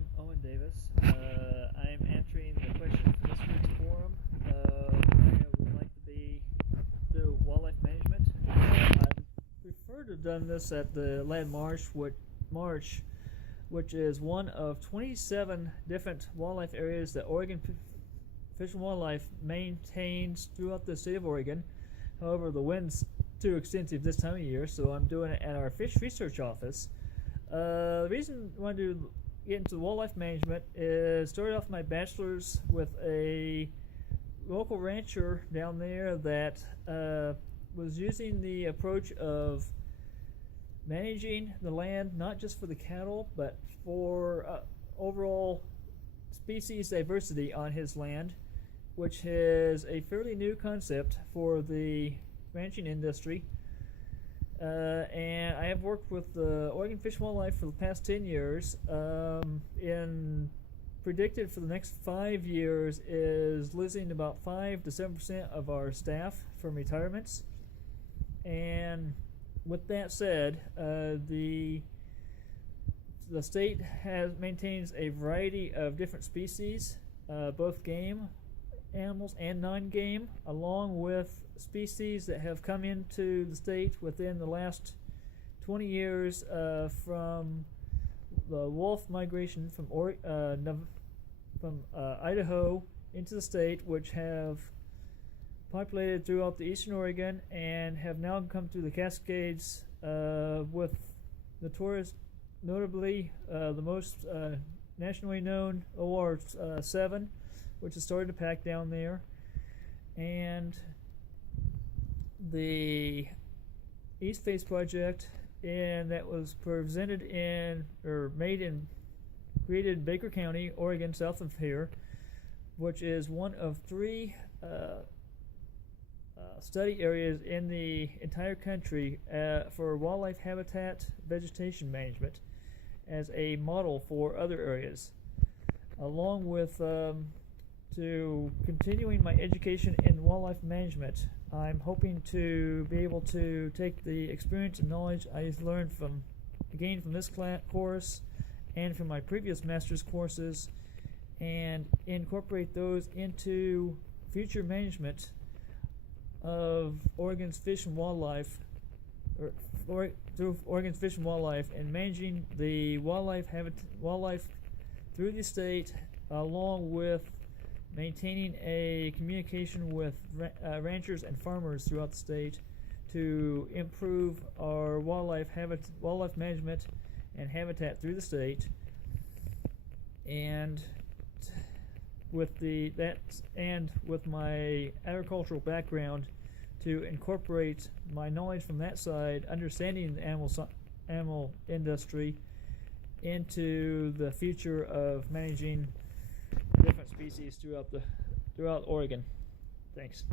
I'm Owen Davis. I'm answering the question for this week's forum. I would like to do wildlife management. I prefer to have done this at the Land Marsh, which is one of 27 different wildlife areas that Oregon Fish and Wildlife maintains throughout the state of Oregon. However, the wind's too extensive this time of year, so I'm doing it at our fish research office. The reason I wanted to get into wildlife management is started off my bachelor's with a local rancher down there that was using the approach of managing the land not just for the cattle but for overall species diversity on his land, which is a fairly new concept for the ranching industry. And I have worked with the Oregon Fish and Wildlife for the past 10 years. Predicted for the next 5 years is losing about 5 to 7% of our staff from retirements. And with that said, the state maintains a variety of different species, both game animals and non-game, along with species that have come into the state within the last 20 years from the wolf migration from Idaho into the state, which have populated throughout the eastern Oregon and have now come through the Cascades, with notably the most nationally known OR7, which is starting to pack down there, and the East Face project, and that was created in Baker County, Oregon, south of here, which is one of 3 study areas in the entire country for wildlife habitat vegetation management as a model for other areas, along with to continuing my education in wildlife management. I'm hoping to be able to take the experience and knowledge I gained from this course and from my previous master's courses and incorporate those into future management of Oregon's fish and wildlife, through Oregon's fish and wildlife, and managing the wildlife through the state, along with maintaining a communication with ranchers and farmers throughout the state to improve our wildlife management and habitat through the state. And with my agricultural background, to incorporate my knowledge from that side, understanding the animal industry, into the future of managing different species throughout Oregon. Thanks.